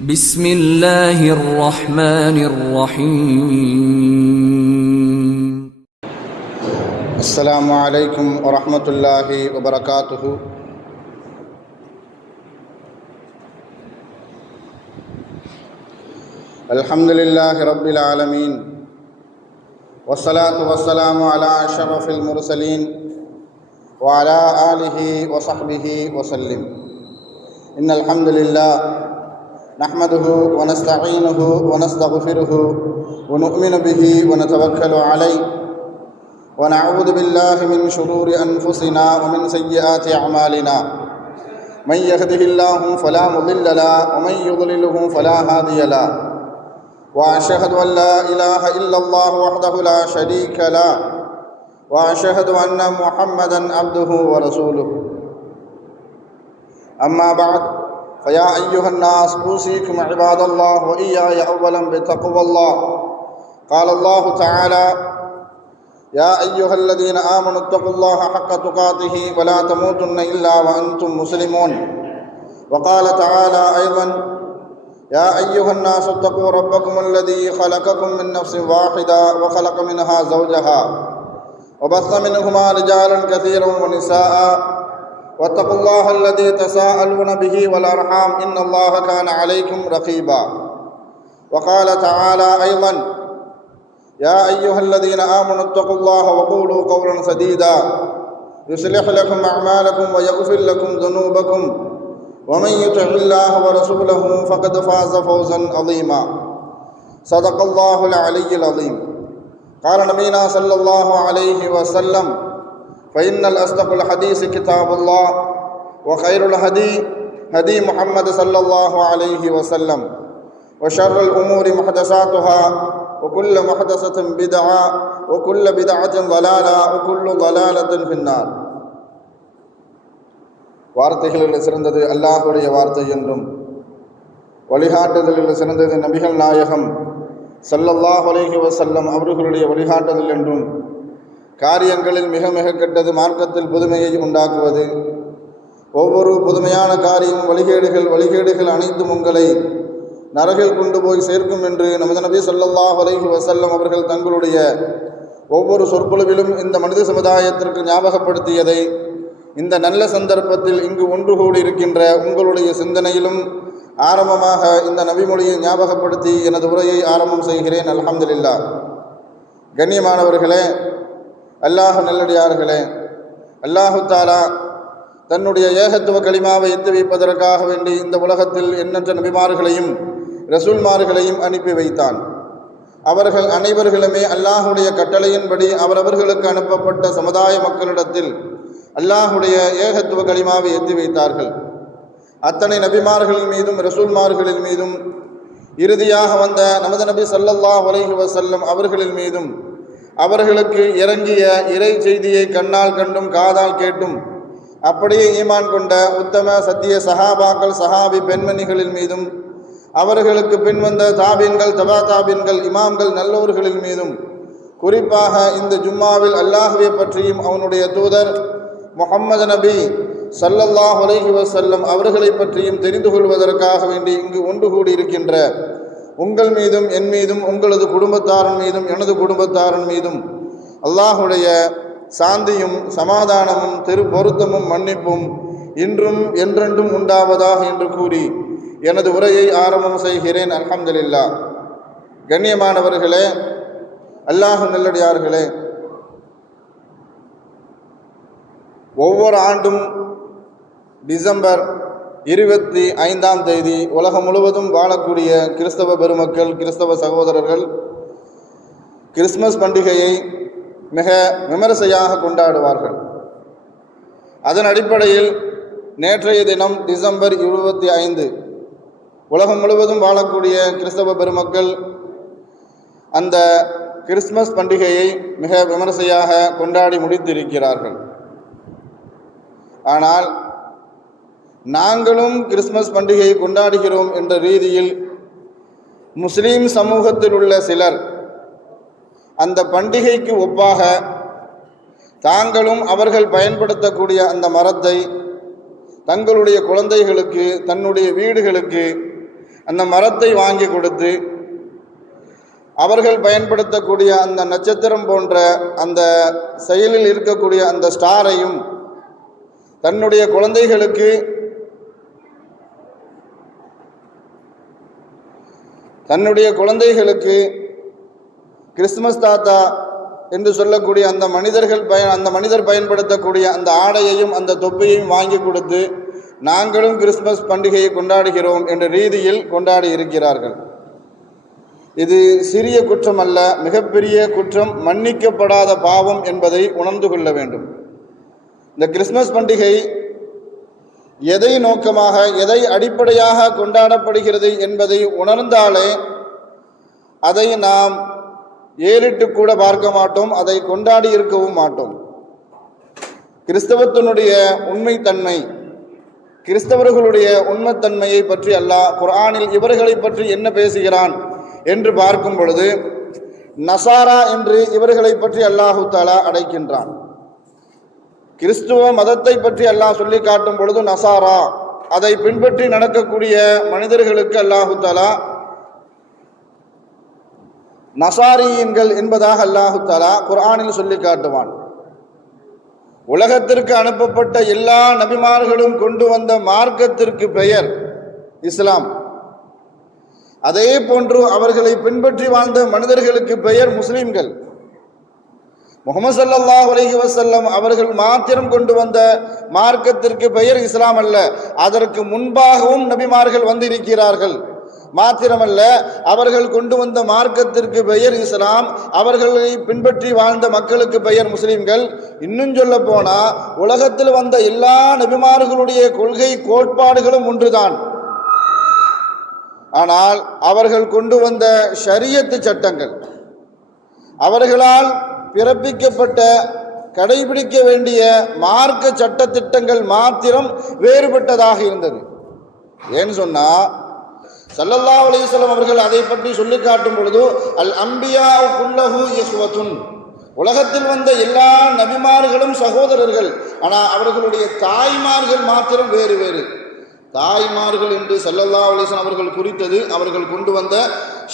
بسم الله الرحمن الرحيم. السلام عليكم ورحمة الله وبركاته. الحمد لله رب العالمين، والصلاة والسلام على أشرف المرسلين وعلى آله وصحبه وسلم. إن الحمد لله نحمده ونستعينه ونستغفره ونؤمن به ونتوكل عليه، ونعوذ بالله من شرور أنفسنا ومن سيئات أعمالنا. من يهده الله فلا مضل له ومن يضلله فلا هادي له، وأشهد أن لا إله إلا الله وحده لا شريك له، وأشهد أن محمدا عبده ورسوله. أما بعد، فيا أيها الناس أوصيكم عباد الله وإياي أولا بتقوى الله. قال الله تعالى: يا أيها الذين آمنوا اتقوا الله حق تقاته ولا تموتن إلا وأنتم مسلمون. وقال تعالى أيضا: يا أيها الناس اتقوا ربكم الذي خلقكم من نفس واحدة وخلق منها زوجها وبث منهما رجالا كثيرا ونساء، واتقوا الله الذي تساءلون به والأرحام إن الله كان عليكم رقيبا. وقال تعالى أيضا: يا أيها الذين آمنوا اتقوا الله وقولوا قولا سديدا يصلح لكم أعمالكم ويغفر لكم ذنوبكم، ومن يطع الله ورسوله فقد فاز فوزا عظيما. صدق الله العلي العظيم. قال نبينا صلى الله عليه وسلم: فإن الأصدق الحديث كتاب الله، وخير الهدي هدي محمد صلى الله عليه وسلم، وشر الأمور محدثاتها، وكل محدثة بدعة، وكل بدعة ضلالة، وكل ضلالة في النار. வார்த்தைகளில் சிறந்தது அல்லாஹுடைய வார்த்தை என்றும், வழிகாட்டுதலில் சிறந்தது நபிகள் நாயகம் ஸல்லல்லாஹு அலைஹி வஸல்லம் அவர்களுடைய வழிகாட்டுதல் என்றும், காரியங்களில் மிக மிக கெட்டது மார்க்கத்தில் புதுமையை உண்டாக்குவது, ஒவ்வொரு புதுமையான காரியம் வழிகேடுகள் அனைத்தும் உங்களை நரகில் கொண்டு போய் சேர்க்கும் என்று நமது நபி ஸல்லல்லாஹு அலைஹி வஸல்லம் அவர்கள் தங்களுடைய ஒவ்வொரு சொற்பொழிவிலும் இந்த மனித சமுதாயத்திற்கு ஞாபகப்படுத்தியதை இந்த நல்ல சந்தர்ப்பத்தில் இங்கு ஒன்று கூடியிருக்கின்ற உங்களுடைய சிந்தனையிலும் ஆரம்பமாக இந்த நபிமொழியை ஞாபகப்படுத்தி எனது உரையை ஆரம்பம் செய்கிறேன். அல்ஹம்துலில்லாஹ். கண்ணியமானவர்களே, அல்லாஹ் நல்லடியார்களே, அல்லாஹு தஆலா தன்னுடைய ஏகத்துவ கலிமாவை எத்தி வைப்பதற்காக வேண்டி இந்த உலகத்தில் எண்ணற்ற நபிமார்களையும் ரசூல்மார்களையும் அனுப்பி வைத்தான். அவர்கள் அனைவர்களுமே அல்லாஹுடைய கட்டளையின்படி அவரவர்களுக்கு அனுப்பப்பட்ட சமுதாய மக்களிடத்தில் அல்லாஹுடைய ஏகத்துவ கலிமாவை எத்தி வைத்தார்கள். அத்தனை நபிமார்களின் மீதும் ரசூல்மார்களின் மீதும் இறுதியாக வந்த நமது நபி ஸல்லல்லாஹு அலைஹி வஸல்லம் அவர்களின் மீதும் அவர்களுக்கு இறங்கிய இறை செய்தியை கண்ணால் கண்டும் காதால் கேட்டும் அப்படியே ஈமான் கொண்ட உத்தம சத்திய சஹாபாக்கள் சஹாபி பெண்மணிகளின் மீதும் அவர்களுக்கு பின்வந்த தாபீன்கள் தபா தாபீன்கள் இமாம்கள் நல்லோர்களின் மீதும் குறிப்பாக இந்த ஜும்மாவில் அல்லாஹ்வை பற்றியும் அவனுடைய தூதர் முஹம்மது நபி ஸல்லல்லாஹு அலைஹி வஸல்லம் அவர்களை பற்றியும் தெரிந்து கொள்வதற்காக வேண்டி இங்கு ஒன்று கூடியிருக்கின்ற உங்கள் மீதும் என் மீதும் உங்களது குடும்பத்தாரின் மீதும் எனது குடும்பத்தாரின் மீதும் அல்லாஹுடைய சாந்தியும் சமாதானமும் பொருத்தமும் மன்னிப்பும் இன்றும் என்றென்றும் உண்டாவதாக என்று கூறி எனது உரையை ஆரம்பம் செய்கிறேன். அல்ஹம்துலில்லாஹ். கண்ணியமானவர்களே, அல்லாஹ் நல்லடியார்களே, ஒவ்வொரு ஆண்டும் டிசம்பர் 25ஆம் தேதி உலகம் முழுவதும் வாழக்கூடிய கிறிஸ்தவ பெருமக்கள் கிறிஸ்தவ சகோதரர்கள் கிறிஸ்மஸ் பண்டிகையை மிக விமரிசையாக கொண்டாடுவார்கள். அதன் அடிப்படையில் நேற்றைய தினம் டிசம்பர் 25 உலகம் முழுவதும் வாழக்கூடிய கிறிஸ்தவ பெருமக்கள் அந்த கிறிஸ்மஸ் பண்டிகையை மிக விமரிசையாக கொண்டாடி முடித்திருக்கிறார்கள். ஆனால் நாங்களும் கிறிஸ்மஸ் பண்டிகையை கொண்டாடுகிறோம் என்ற ரீதியில் முஸ்லீம் சமூகத்தில் உள்ள சிலர் அந்த பண்டிகைக்கு ஒப்பாக தாங்களும் அவர்கள் பயன்படுத்தக்கூடிய அந்த மரத்தை தங்களுடைய குழந்தைகளுக்கு தன்னுடைய வீடுகளுக்கு அந்த மரத்தை வாங்கி கொடுத்து அவர்கள் பயன்படுத்தக்கூடிய அந்த நட்சத்திரம் போன்ற அந்த செயலில் இருக்கக்கூடிய அந்த ஸ்டாரையும் தன்னுடைய குழந்தைகளுக்கு கிறிஸ்துமஸ் தாத்தா என்று சொல்லக்கூடிய அந்த மனிதர் பயன்படுத்தக்கூடிய அந்த ஆடையையும் அந்த தொப்பியையும் வாங்கி கொடுத்து நாங்களும் கிறிஸ்துமஸ் பண்டிகையை கொண்டாடுகிறோம் என்ற ரீதியில் கொண்டாடி இருக்கிறார்கள். இது சிறிய குற்றம் அல்ல, மிகப்பெரிய குற்றம், மன்னிக்கப்படாத பாவம் என்பதை உணர்ந்து கொள்ள வேண்டும். இந்த கிறிஸ்துமஸ் பண்டிகை எதை நோக்கமாக, எதை அடிப்படையாக கொண்டாடப்படுகிறது என்பதை உணர்ந்தாலே அதை நாம் ஏறிட்டு கூட பார்க்க மாட்டோம், அதை கொண்டாடி இருக்கவும் மாட்டோம். கிறிஸ்தவத்தினுடைய உண்மைத்தன்மை, கிறிஸ்தவர்களுடைய உண்மைத்தன்மையை பற்றி அல்லாஹ் குர்ஆனில் இவர்களை பற்றி என்ன பேசுகிறான் என்று பார்க்கும் பொழுது நசாரா என்று இவர்களை பற்றி அல்லாஹு தஆலா அழைக்கின்றான். கிறிஸ்துவ மதத்தை பற்றி அல்லாஹ் சொல்லி காட்டும் பொழுது நசாரா, அதை பின்பற்றி நடக்கக்கூடிய மனிதர்களுக்கு அல்லாஹு தஆலா நசாரியன்கள் என்பதாக அல்லாஹு தஆலா குர்ஆனில் சொல்லி காட்டுவான். உலகத்திற்கு அனுப்பப்பட்ட எல்லா நபிமார்களும் கொண்டு வந்த மார்க்கத்திற்கு பெயர் இஸ்லாம். அதே போன்று அவர்களை பின்பற்றி வாழ்ந்த மனிதர்களுக்கு பெயர் முஸ்லிம்கள். முஹம்மது ஸல்லல்லாஹு அலைஹி வஸல்லம் அவர்கள் மாத்திரம் கொண்டு வந்த மார்க்கத்திற்கு பெயர் இஸ்லாம் அல்ல, அதற்கு முன்பாகவும் நபிமார்கள் வந்திருக்கிறார்கள். மாத்திரமல்ல, அவர்கள் கொண்டு வந்த மார்க்கத்திற்கு பெயர் இஸ்லாம், அவர்களை பின்பற்றி வாழ்ந்த மக்களுக்கு பெயர் முஸ்லிம்கள். இன்னும் சொல்ல போனா உலகத்தில் வந்த எல்லா நபிமார்களுடைய கொள்கை கோட்பாடுகளும் ஒன்றுதான். ஆனால் அவர்கள் கொண்டு வந்த ஷரியத்து சட்டங்கள், அவர்களால் பிறப்பிக்கப்பட்ட கடைபிடிக்க வேண்டிய மார்க்க சட்டத்திட்டங்கள் மாத்திரம் வேறுபட்டதாக இருந்தது. ஏன்னு சொன்னா ஸல்லல்லாஹு அலைஹி வஸல்லம் அவர்கள் அதை பற்றி சொல்லி காட்டும் பொழுது அல் அம்பியா குல்லஹு இஹ்வத்துன், உலகத்தில் வந்த எல்லா நபிமார்களும் சகோதரர்கள், ஆனால் அவர்களுடைய தாய்மார்கள் மாத்திரம் வேறு வேறு. தாய்மார்கள் என்று ஸல்லல்லாஹு அலைஹி வஸல்லம் அவர்கள் குறித்தது அவர்கள் கொண்டு வந்த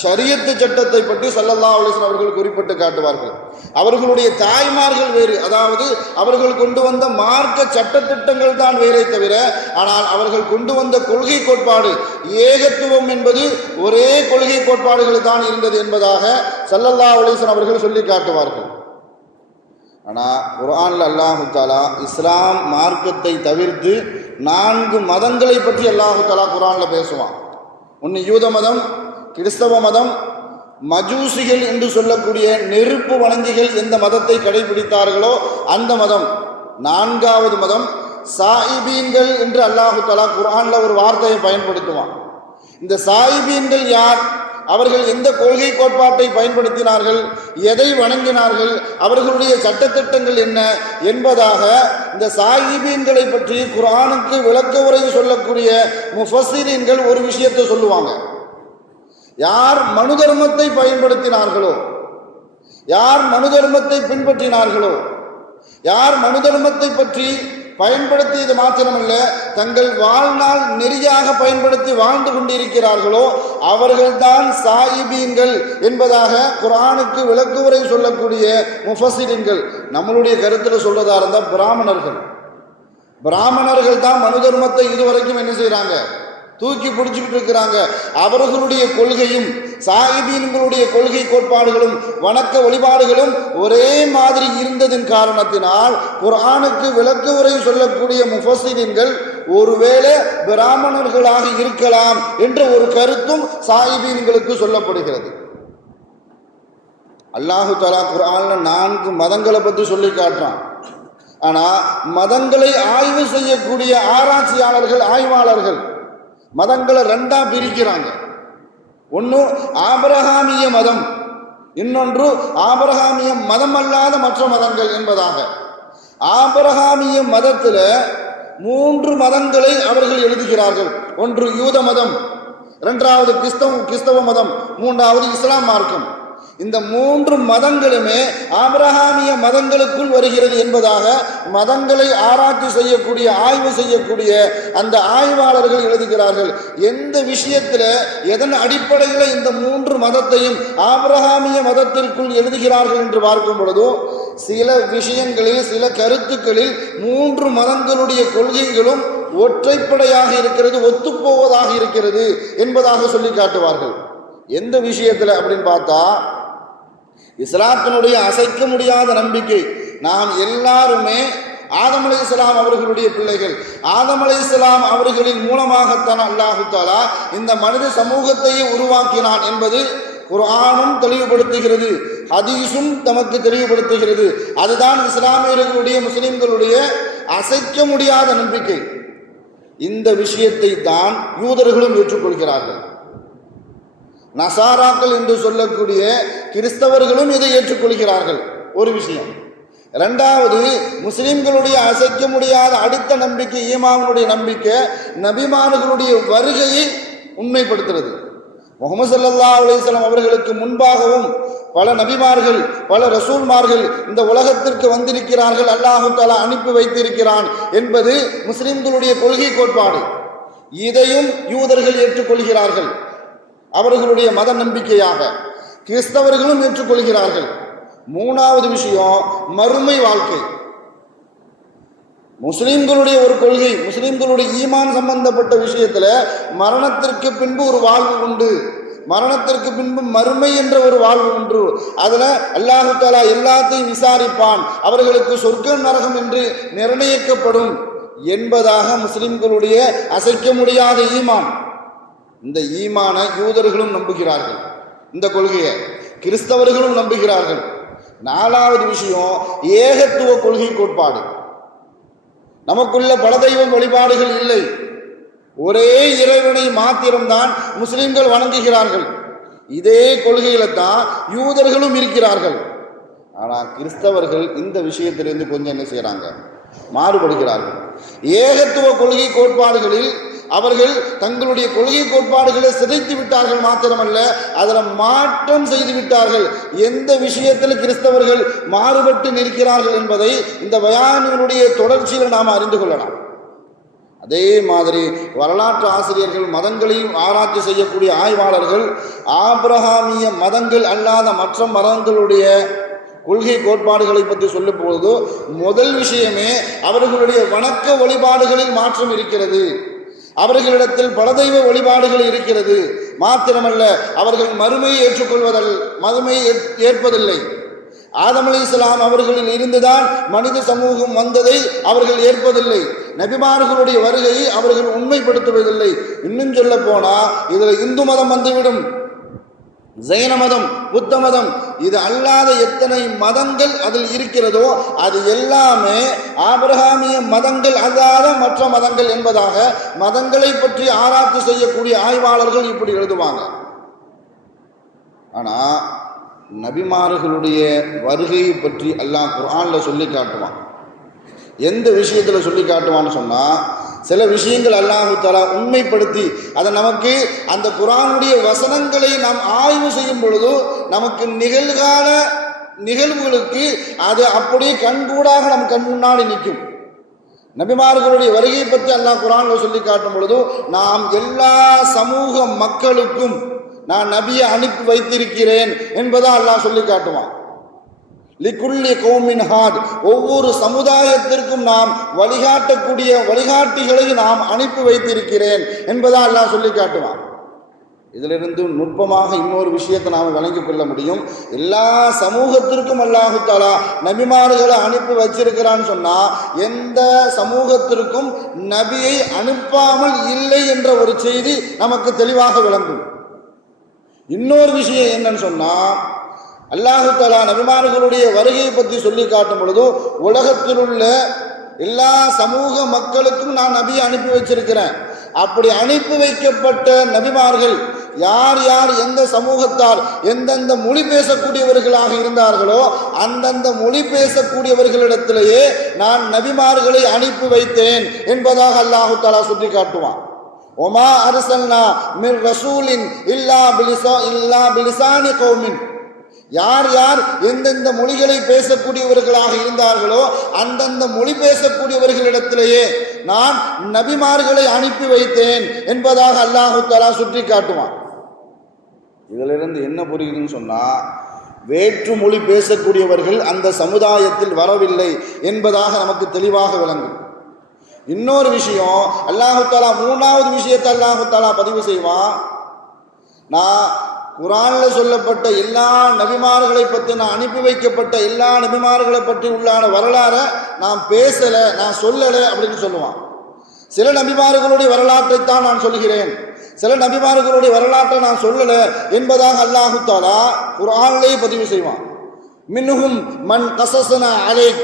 ஷரியத்து சட்டத்தை பற்றி ஸல்லல்லாஹு அலைஹி வஸல்லம் அவர்கள் குறிப்பிட்டு காட்டுவார்கள். அவர்களுடைய தாய்மார்கள் வேறு, அதாவது அவர்கள் கொண்டு வந்த மார்க்க சட்டத்திட்டங்கள் தான் வேறே தவிர, ஆனால் அவர்கள் கொண்டு வந்த கொள்கை கோட்பாடு ஏகத்துவம் என்பது ஒரே கொள்கை கோட்பாடுகள் தான் இருந்தது என்பதாக ஸல்லல்லாஹு அலைஹி வஸல்லம் அவர்கள் சொல்லி காட்டுவார்கள். ஆனால் குர்ஆனில் அல்லாஹு தஆலா இஸ்லாம் மார்க்கத்தை தவிர்த்து 4 மதங்களை பற்றி அல்லாஹு தஆலா குர்ஆனில் பேசுவான். ஒன்று யூத மதம், கிறிஸ்தவ மதம், மஜூசிகள் என்று சொல்லக்கூடிய நெருப்பு வணங்கிகள் எந்த மதத்தை கடைபிடித்தார்களோ அந்த மதம். 4வது மதம் சாயிபீன்கள் என்று அல்லாஹு தஆலா குர்ஆனில் ஒரு வார்த்தையை பயன்படுத்துவான். இந்த சாயிபீன்கள் யார்? அவர்கள் எந்த கொள்கை கோட்பாட்டை பயன்படுத்தினார்கள், எதை வணங்கினார்கள், அவர்களுடைய சட்டத்திட்டங்கள் என்ன என்பதாக இந்த சாயிபீன்களை பற்றி குர்ஆனுக்கு விளக்க உரை சொல்லக்கூடிய முஃபஸ்ஸிரீன்கள் ஒரு விஷயத்தை சொல்லுவாங்க. யார் மனு தர்மத்தை பயன்படுத்தினார்களோ, யார் மனு தர்மத்தை பின்பற்றினார்களோ, யார் மனு தர்மத்தை பற்றி பயன்படுத்தியது மாத்திரமல்ல தங்கள் வாழ்நாள் நெறியாக பயன்படுத்தி வாழ்ந்து கொண்டிருக்கிறார்களோ அவர்கள்தான் சாயிபீன்கள் என்பதாக குர்ஆனுக்கு விளக்குவரை சொல்லக்கூடிய முஃபஸ்ஸிரீன்கள். நம்மளுடைய கருத்தில் சொல்றதா இருந்தால் பிராமணர்கள் தான் மனு தர்மத்தை இதுவரைக்கும் என்ன செய்கிறாங்க, தூக்கி பிடிச்சிக்கிட்டு இருக்கிறாங்க. அவர்களுடைய கொள்கையும் சாயிபீன்களுடைய கொள்கை கோட்பாடுகளும் வணக்க வழிபாடுகளும் ஒரே மாதிரி இருந்ததின் காரணத்தினால் குர்ஆனுக்கு விளக்க உரை சொல்லக்கூடிய முஃபஸ்ஸிரீன்கள் ஒருவேளை பிராமணர்களாக இருக்கலாம் என்ற ஒரு கருத்தும் சாயிபீன்களுக்கு சொல்லப்படுகிறது. அல்லாஹு தஆலா குர்ஆன்ல 4 மதங்களை பற்றி சொல்லி காட்டுறான். ஆனால் மதங்களை ஆய்வு செய்யக்கூடிய ஆராய்ச்சியாளர்கள், ஆய்வாளர்கள் மதங்களை 2ஆ பிரிக்கிறாங்க. ஒன்று ஆபிரகாமிய மதம், இன்னொன்று ஆபிரகாமிய மதம் அல்லாத மற்ற மதங்கள் என்பதாக. ஆபிரகாமிய மதத்தில் 3 மதங்களை அவர்கள் எழுதுகிறார்கள். ஒன்று யூத மதம், 2வது கிறிஸ்தவ மதம், 3வது இஸ்லாம் மார்க்கம். இந்த 3 மதங்களுமே ஆபிரகாமிய மதங்களுக்குள் வருகிறது என்பதாக மதங்களை ஆராய்ச்சி செய்யக்கூடிய, ஆய்வு செய்யக்கூடிய அந்த ஆய்வாளர்கள் எழுதுகிறார்கள். எந்த விஷயத்தில், எதன் அடிப்படையில் இந்த 3 மதத்தையும் ஆபிரகாமிய மதத்திற்குள் எழுதுகிறார்கள் என்று பார்க்கும் பொழுதோ, சில விஷயங்களில், சில கருத்துக்களில் 3 மதங்களுடைய கொள்கைகளும் ஒற்றைப்படையாக இருக்கிறது, ஒத்துப்போவதாக இருக்கிறது என்பதாக சொல்லி காட்டுவார்கள். எந்த விஷயத்தில் அப்படின்னு பார்த்தா, இஸ்லாத்தினுடைய அசைக்க முடியாத நம்பிக்கை, நாம் எல்லாருமே ஆதம் அலைஹிஸ்ஸலாம் அவர்களுடைய பிள்ளைகள். ஆதம் அலைஹிஸ்ஸலாம் அவர்களின் மூலமாகத்தான் அல்லாஹு தஆலா இந்த மனித சமூகத்தையே உருவாக்கினான் என்பது குர்ஆனும் தெளிவுபடுத்துகிறது, ஹதீஸும் நமக்கு தெளிவுபடுத்துகிறது. அதுதான் இஸ்லாமியர்களுடைய, முஸ்லிம்களுடைய அசைக்க முடியாத நம்பிக்கை. இந்த விஷயத்தை தான் யூதர்களும் ஏற்றுக்கொள்கிறார்கள். நசாராக்கள் என்று சொல்லக்கூடிய கிறிஸ்தவர்களும் இதை ஏற்றுக்கொள்கிறார்கள். ஒரு விஷயம். இரண்டாவது, முஸ்லிம்களுடைய அசைக்க முடியாத அடுத்த நம்பிக்கை, ஈமானுடைய நம்பிக்கை, நபிமார்களுடைய வருகையை உண்மைப்படுத்துகிறது. முஹம்மது ஸல்லல்லாஹு அலைஹி வஸல்லம் அவர்களுக்கு முன்பாகவும் பல நபிமார்கள், பல ரசூல்மார்கள் இந்த உலகத்திற்கு வந்திருக்கிறார்கள், அல்லாஹு தஆலா அனுப்பி வைத்திருக்கிறான் என்பது முஸ்லிம்களுடைய கொள்கை கோட்பாடு. இதையும் யூதர்கள் ஏற்றுக்கொள்கிறார்கள், அவர்களுடைய மத நம்பிக்கையாக. கிறிஸ்தவர்களும் ஏற்றுக்கொள்கிறார்கள். மூணாவது விஷயம், மறுமை வாழ்க்கை. முஸ்லிம்களுடைய ஒரு கொள்கை, முஸ்லிம்களுடைய ஈமான் சம்பந்தப்பட்ட விஷயத்துல மரணத்திற்கு பின்பு ஒரு வாழ்வு உண்டு, மரணத்திற்கு பின்பு மறுமை என்ற ஒரு வாழ்வு உண்டு. அதுல அல்லாஹு தஆலா எல்லாத்தையும் விசாரிப்பான், அவர்களுக்கு சொர்க்கம் நரகம் என்று நிர்ணயிக்கப்படும் என்பதாக முஸ்லிம்களுடைய அசைக்க முடியாத ஈமான். இந்த ஈமான யூதர்களும் நம்புகிறார்கள், இந்த கொள்கையை கிறிஸ்தவர்களும் நம்புகிறார்கள். நாலாவது விஷயம், ஏகத்துவ கொள்கை கோட்பாடு. நமக்குள்ள பல தெய்வம் வழிபாடுகள் இல்லை, ஒரே இறைவனை மாத்திரம்தான் முஸ்லிம்கள் வணங்குகிறார்கள். இதே கொள்கையில தான் யூதர்களும் இருக்கிறார்கள். ஆனால் கிறிஸ்தவர்கள் இந்த விஷயத்திலிருந்து கொஞ்சம் என்ன செய்யறாங்க, மாறுபடுகிறார்கள். ஏகத்துவ கொள்கை கோட்பாடுகளில் அவர்கள் தங்களுடைய கொள்கை கோட்பாடுகளை சிதைத்து விட்டார்கள், மாத்திரமல்ல அதில் மாற்றம் செய்து விட்டார்கள். எந்த விஷயத்தில் கிறிஸ்தவர்கள் மாறுபட்டு நிற்கிறார்கள் என்பதை இந்த பயானினுடைய தொடர்ச்சியில் நாம் அறிந்து கொள்ளலாம். அதே மாதிரி வரலாற்று ஆசிரியர்கள், மதங்களையும் ஆராய்ச்சி செய்யக்கூடிய ஆய்வாளர்கள் ஆபிரகாமிய மதங்கள் அல்லாத மற்ற மதங்களுடைய கொள்கை கோட்பாடுகளை பற்றி சொல்லும் பொழுது முதல் விஷயமே அவர்களுடைய வணக்க வழிபாடுகளில் மாற்றம் இருக்கிறது, அவர்களிடத்தில் பல தெய்வ வழிபாடுகள் இருக்கிறது. மாத்திரமல்ல, அவர்கள் மறுமையை மறுமையை ஏற்பதில்லை. ஆதம் அலைஹிஸ்ஸலாம் அவர்களில் இருந்துதான் மனித சமூகம் வந்ததை அவர்கள் ஏற்பதில்லை. நபிமார்களுடைய வருகையை அவர்கள் உண்மைப்படுத்துவதில்லை. இன்னும் சொல்ல போனா இதுல இந்து மதம் வந்துவிடும், ஜைன மதம், புத்த மதம், இது அல்லாத எத்தனை மதங்கள் அதில் இருக்கிறதோ அது எல்லாமே ஆபிரகாமிய மதங்கள் அல்லாத மற்ற மதங்கள் என்பதாக மதங்களை பற்றி ஆராய்ச்சி செய்யக்கூடிய ஆய்வாளர்கள் இப்படி எழுதுவாங்க. ஆனா நபிமார்களுடைய வருகையை பற்றி அல்லாஹ் குர்ஆன்ல சொல்லி காட்டுவான். எந்த விஷயத்துல சொல்லி காட்டுவான்னு சொன்னா, சில விஷயங்கள் அல்லாஹு தஆலா உண்மைப்படுத்தி அதை நமக்கு அந்த குர்ஆனுடைய வசனங்களை நாம் ஆய்வு செய்யும் பொழுது நமக்கு நிகழ்கால நிகழ்வுகளுக்கு அது அப்படியே கண்கூடாக நம் கண் முன்னாடி நிற்கும். நபிமார்களுடைய வருகையை பற்றி அல்லாஹ் குர்ஆன்ல சொல்லி காட்டும் பொழுது, நாம் எல்லா சமூக மக்களுக்கும் நான் நபியை அனுப்பி வைத்திருக்கிறேன் என்பதை அல்லாஹ் சொல்லி காட்டுவான். லிகுல்லி கௌமின் ஹாத், ஒவ்வொரு சமுதாயத்திற்கும் நாம் வழிகாட்டக்கூடிய வழிகாட்டிகளை நாம் அனுப்பி வைத்திருக்கிறேன் என்பதை அல்லாஹ் சொல்லி காட்டுவான். இதிலிருந்து நுட்பமாக இன்னொரு விஷயத்தை நாம் வழங்கிக் கொள்ள முடியும். எல்லா சமூகத்திற்கும் அல்லாஹு தஆலா நபிமார்களை அனுப்பி வச்சிருக்கிறான்னு சொன்னா, எந்த சமூகத்திற்கும் நபியை அனுப்பாமல் இல்லை என்ற ஒரு செய்தி நமக்கு தெளிவாக விளங்கும். இன்னொரு விஷயம் என்னன்னு சொன்னா, அல்லாஹு தஆலா நபிமார்களுடைய வருகையை பற்றி சொல்லி காட்டும் பொழுது, உலகத்தில் உள்ள எல்லா சமூக மக்களுக்கும் நான் நபியை அனுப்பி வச்சிருக்கிறேன். அப்படி அனுப்பி வைக்கப்பட்ட நபிமார்கள் யார் யார் எந்த சமூகத்தால் எந்தெந்த மொழி பேசக்கூடியவர்களாக இருந்தார்களோ அந்தந்த மொழி பேசக்கூடியவர்களிடத்திலேயே நான் நபிமார்களை அனுப்பி வைத்தேன் என்பதாக அல்லாஹு தஆலா சொல்லி காட்டுவான். ஒமா அர்சல்னா மிர் ரசூலின் இல்லா பிலிசானி கௌமின், யார் யார் எந்தெந்த மொழிகளை பேசக்கூடியவர்களாக இருந்தார்களோ அந்தந்த மொழி பேசக்கூடியவர்களிடத்திலேயே நான் நபிமார்களை அனுப்பி வைத்தேன் என்பதாக அல்லாஹு தஆலா சுட்டி காட்டுவான். இதிலிருந்து என்ன புரியுதுன்னு சொன்னா, வேற்று மொழி பேசக்கூடியவர்கள் அந்த சமுதாயத்தில் வரவில்லை என்பதாக நமக்கு தெளிவாக விளங்கும். இன்னொரு விஷயம், அல்லாஹு தஆலா மூணாவது விஷயத்தை அல்லாஹு தஆலா பதிவு செய்வான். நான் குர்ஆன்ல சொல்லப்பட்ட எல்லா நபிமார்களை பற்றி, நான் அனுப்பி வைக்கப்பட்ட எல்லா நபிமார்களை பற்றி உள்ளான வரலாறை நான் பேசலை, நான் சொல்லலை அப்படின்னு சொல்லுவான். சில நபிமார்களுடைய வரலாற்றைத்தான் நான் சொல்கிறேன், சில நபிமார்களுடைய வரலாற்றை நான் சொல்லலை என்பதாக அல்லாஹு தஆலா குர்ஆனிலேயே பதிவு செய்வான். மின்ஹும் மன் கஸஸனா அலைக்,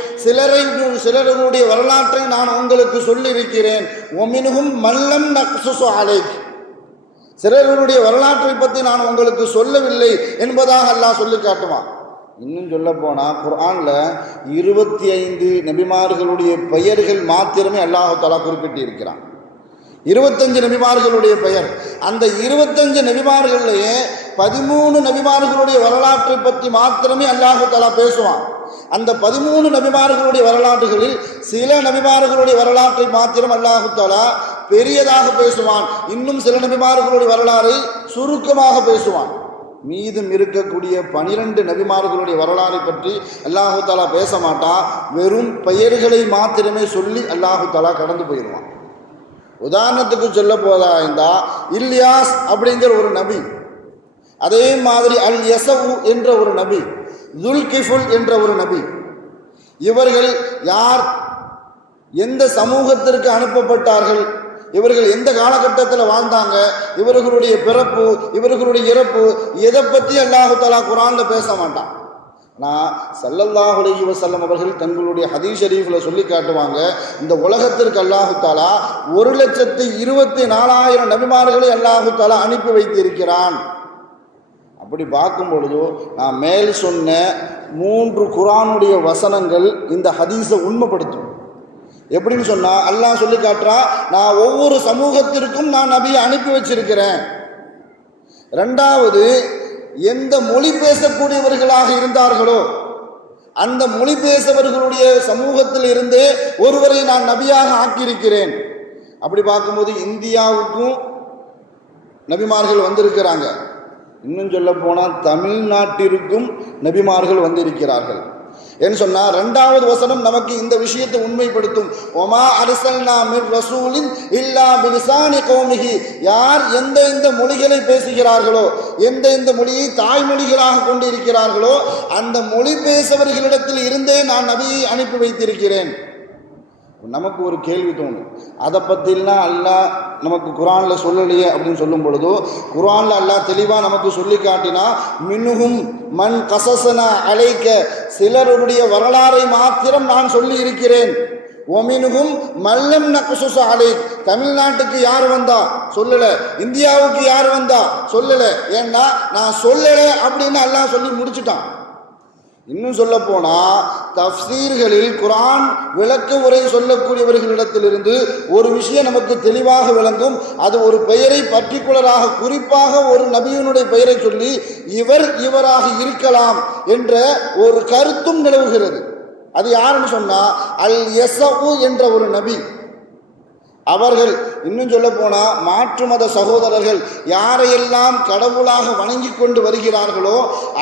சிலருடைய வரலாற்றை நான் உங்களுக்கு சொல்லியிருக்கிறேன். ஒமின்ஹும் மல்லம் நக்ஸஸு அலைக், சிலருடைய வரலாற்றை பற்றி நான் உங்களுக்கு சொல்லவில்லை என்பதாக அல்லாஹ் சொல்லி காட்டுவான். இன்னும் சொல்ல போனால் குர்ஆன்ல 25 நபிமார்களுடைய பெயர்கள் மாத்திரமே அல்லாஹ் தஆலா குறிப்பிட்டிருக்கிறான். 25 நபிமார்களுடைய பெயர். அந்த 25 நபிமார்கள்லேயே 13 நபிமார்களுடைய வரலாற்றை பற்றி மாத்திரமே அல்லாஹ் தஆலா பேசுவான். அந்த 13 நபிமார்களுடைய வரலாற்றுகளில் சில நபிமார்களுடைய வரலாற்றை மாத்திரம் அல்லாஹ் தஆலா பெரியதாக பேசுவான். இன்னும் சில நபிமார்களுடைய வரலாறை சுருக்கமாக பேசுவான். மீதம் இருக்கக்கூடிய 12 நபிமார்களுடைய வரலாறை பற்றி அல்லாஹு தஆலா பேச மாட்டான். வெறும் பெயர்களை மாத்திரமே சொல்லி அல்லாஹு தஆலா கடந்து போயிடுவான். உதாரணத்துக்கு சொல்ல போதா இருந்தா, இல்யாஸ் அப்படிங்கிற ஒரு நபி, அதே மாதிரி அல் யஸவு என்ற ஒரு நபி, துல்கிஃபுல் என்ற ஒரு நபி. இவர்கள் யார், எந்த சமூகத்திற்கு அனுப்பப்பட்டார்கள், இவர்கள் எந்த காலகட்டத்தில் வாழ்ந்தாங்க, இவர்களுடைய பிறப்பு, இவர்களுடைய இறப்பு, எதை பற்றி அல்லாஹு தஆலா குர்ஆன்ல பேச மாட்டான். ஆனால் ஸல்லல்லாஹு அலைஹி வஸல்லம் அவர்கள் தங்களுடைய ஹதீஸ் ஷரீஃபில் சொல்லி காட்டுவாங்க, இந்த உலகத்திற்கு அல்லாஹு தஆலா 1,24,000 நபிமார்களை அல்லாஹு தஆலா அனுப்பி வைத்திருக்கிறான். அப்படி பார்க்கும் பொழுது நான் மேல் சொன்ன 3 குர்ஆனுடைய வசனங்கள் இந்த ஹதீஸை உண்மைப்படுத்தும். எப்படின்னு சொன்னா, அல்லாஹ் சொல்லி காட்டுறா, நான் ஒவ்வொரு சமூகத்திற்கும் நான் நபியை அனுப்பி வச்சிருக்கிறேன். ரெண்டாவது, எந்த மொழி பேசக்கூடியவர்களாக இருந்தார்களோ அந்த மொழி பேசவர்களுடைய சமூகத்தில் இருந்தே ஒருவரை நான் நபியாக ஆக்கியிருக்கிறேன். அப்படி பார்க்கும்போது இந்தியாவுக்கும் நபிமார்கள் வந்திருக்கிறாங்க. இன்னும் சொல்ல போனால் தமிழ்நாட்டிற்கும் நபிமார்கள் வந்திருக்கிறார்கள். என்று சொன்னால் ரெண்டாவது வசனம் நமக்கு இந்த விஷயத்தை உண்மைப்படுத்தும். ஒமா அர்சல்னா மிர் ரசூலின் இல்லா பிலிசானி கௌமிஹி, யார் எந்த மொழிகளை பேசுகிறார்களோ, எந்த மொழியை தாய்மொழிகளாக கொண்டு இருக்கிறார்களோ அந்த மொழி பேசவர்களிடத்தில் இருந்தே நான் நபியை அனுப்பி வைத்திருக்கிறேன். நமக்கு ஒரு கேள்வி தோணும், அதை பற்றிலாம் அல்லாஹ் நமக்கு குர்ஆனில் சொல்லலையே அப்படின்னு சொல்லும் பொழுது, குர்ஆனில் அல்லாஹ் தெளிவாக நமக்கு சொல்லி காட்டினா, மின்ஹும் மன் கஸஸனா அலைக்க, சிலருடைய வரலாறை மாத்திரம் நான் சொல்லி இருக்கிறேன். ஒமின்ஹும் மல்லம் நக்ஸஸு அலைக், தமிழ்நாட்டுக்கு யார் வந்தா சொல்லலை, இந்தியாவுக்கு யார் வந்தா சொல்லலை. ஏன்னா நான் சொல்லலை அப்படின்னு அல்லாஹ் சொல்லி முடிச்சுட்டான். இன்னும் சொல்ல போனால் தஃப்சீர்களில் குர்ஆன் விளக்க உரை சொல்லக்கூடியவர்களிடத்திலிருந்து ஒரு விஷயம் நமக்கு தெளிவாக விளங்கும். அது ஒரு பெயரை பர்டிகுலராக குறிப்பாக ஒரு நபியினுடைய பெயரை சொல்லி இவராக இருக்கலாம் என்ற ஒரு கருத்தும் நிலவுகிறது. அது யாருன்னு சொன்னால் அல் யஸவு என்ற ஒரு நபி. அவர்கள் இன்னும் சொல்ல போனால் மாற்று மத சகோதரர்கள் யாரையெல்லாம் கடவுளாக வணங்கி கொண்டு வருகிறார்களோ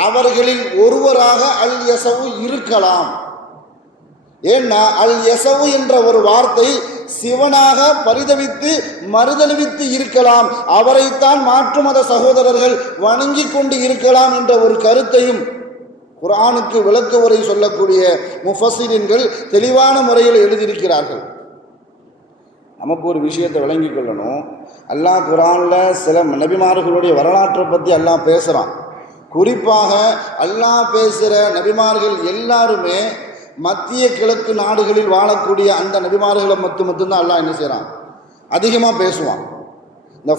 அவர்களில் ஒருவராக அல் யஸவு இருக்கலாம். ஏன்னா அல் யஸவு என்ற ஒரு வார்த்தை சிவனாக பரிதவித்து மறுதளிவித்து இருக்கலாம், அவரைத்தான் மாற்று மத சகோதரர்கள் வணங்கி கொண்டு இருக்கலாம் என்ற ஒரு கருத்தையும் குர்ஆனுக்கு விளக்க உரை சொல்லக்கூடிய முஃபஸ்ஸிரீன்கள் தெளிவான முறையில் எழுதியிருக்கிறார்கள். நமக்கு ஒரு விஷயத்தை விளங்கி கொள்ளணும். அல்லாஹ் குர்ஆனில் சில நபிமார்களுடைய வரலாற்றை பற்றி அல்லாஹ் பேசுகிறான். குறிப்பாக அல்லாஹ் பேசுகிற நபிமார்கள் எல்லாருமே மத்திய கிழக்கு நாடுகளில் வாழக்கூடிய அந்த நபிமார்களை மட்டும்தான் அல்லாஹ் என்ன செய்கிறான், அதிகமாக பேசுவான். இந்த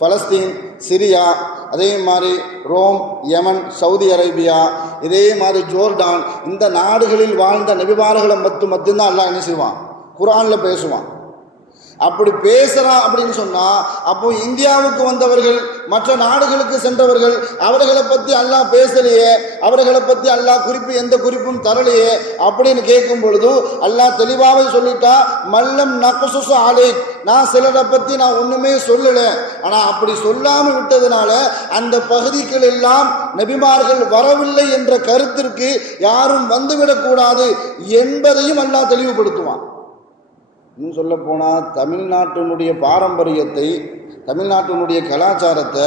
பலஸ்தீன், சிரியா, அதே மாதிரி ரோம், யமன், சவுதி அரேபியா, இதே மாதிரி ஜோர்டான், இந்த நாடுகளில் வாழ்ந்த நபிமார்களை மட்டும்தான் அல்லாஹ் என்ன செய்வான், குர்ஆனில் பேசுவான். அப்படி பேசுறான் அப்படின்னு சொன்னா, அப்போ இந்தியாவுக்கு வந்தவர்கள், மற்ற நாடுகளுக்கு சென்றவர்கள், அவர்களை பத்தி அல்லாஹ் பேசலையே, அவர்களை பத்தி அல்லாஹ் எந்த குறிப்பும் தரலையே அப்படின்னு கேட்கும் பொழுது அல்லாஹ் தெளிவாக சொல்லிட்டா, மல்லம் நக்சுசு அலைக், நான் சிலரை பத்தி நான் ஒண்ணுமே சொல்லல. ஆனா அப்படி சொல்லாம விட்டதுனால அந்த பகுதிகள் எல்லாம் நபிமார்கள் வரவில்லை என்ற கருத்திற்கு யாரும் வந்துவிடக்கூடாது என்பதையும் அல்லாஹ் தெளிவுபடுத்துவான். இன்னும் சொல்ல போனால் தமிழ்நாட்டினுடைய பாரம்பரியத்தை, தமிழ்நாட்டினுடைய கலாச்சாரத்தை,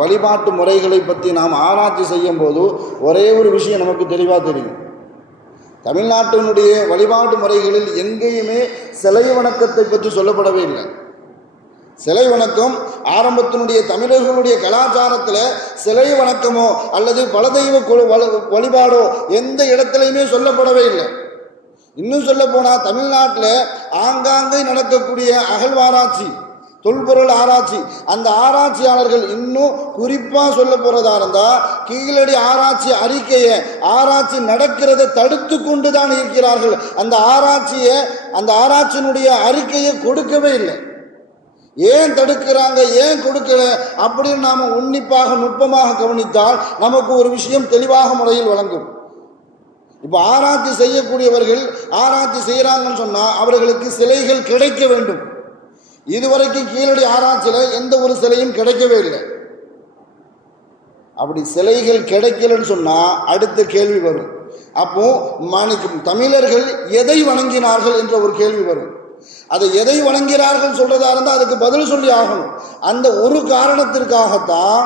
வழிபாட்டு முறைகளை பற்றி நாம் ஆராய்ச்சி செய்யும் போது ஒரே ஒரு விஷயம் நமக்கு தெளிவாக தெரியும். தமிழ்நாட்டினுடைய வழிபாட்டு முறைகளில் எங்கேயுமே சிலை வணக்கத்தை பற்றி சொல்லப்படவே இல்லை. சிலை வணக்கம் ஆரம்பத்தினுடைய தமிழர்களுடைய கலாச்சாரத்தில் சிலை வணக்கமோ அல்லது பலதெய்வ வழிபாடோ எந்த இடத்துலையுமே சொல்லப்படவே இல்லை. இன்னும் சொல்ல போனால் தமிழ்நாட்டில் ஆங்காங்கே நடக்கக்கூடிய அகழ்வாராய்ச்சி, தொல்பொருள் ஆராய்ச்சி, அந்த ஆராய்ச்சியாளர்கள் இன்னும் குறிப்பாக சொல்ல போகிறதா இருந்தால் கீழடி ஆராய்ச்சி அறிக்கையை, ஆராய்ச்சி நடக்கிறதை தடுத்து கொண்டு தான் இருக்கிறார்கள். அந்த ஆராய்ச்சியினுடைய அறிக்கையை கொடுக்கவே இல்லை. ஏன் தடுக்கிறாங்க, ஏன் கொடுக்கல அப்படின்னு நாம் உன்னிப்பாக நுட்பமாக கவனித்தால் நமக்கு ஒரு விஷயம் தெளிவாக முறையில் வழங்கும். இப்போ ஆராய்ச்சி செய்யக்கூடியவர்கள் ஆராய்ச்சி செய்கிறாங்கன்னு சொன்னால் அவர்களுக்கு சிலைகள் கிடைக்க வேண்டும். இதுவரைக்கும் கீழடி ஆராய்ச்சியில் எந்த ஒரு சிலையும் கிடைக்கவே இல்லை. அப்படி சிலைகள் கிடைக்கலன்னு சொன்னால் அடுத்த கேள்வி வரும். அப்போ தமிழர்கள் எதை வணங்கினார்கள் என்ற ஒரு கேள்வி வரும். அதை எதை வணங்கிறார்கள் சொல்றதா இருந்தால் அதுக்கு பதில் சொல்லி ஆகணும். அந்த ஒரு காரணத்திற்காகத்தான்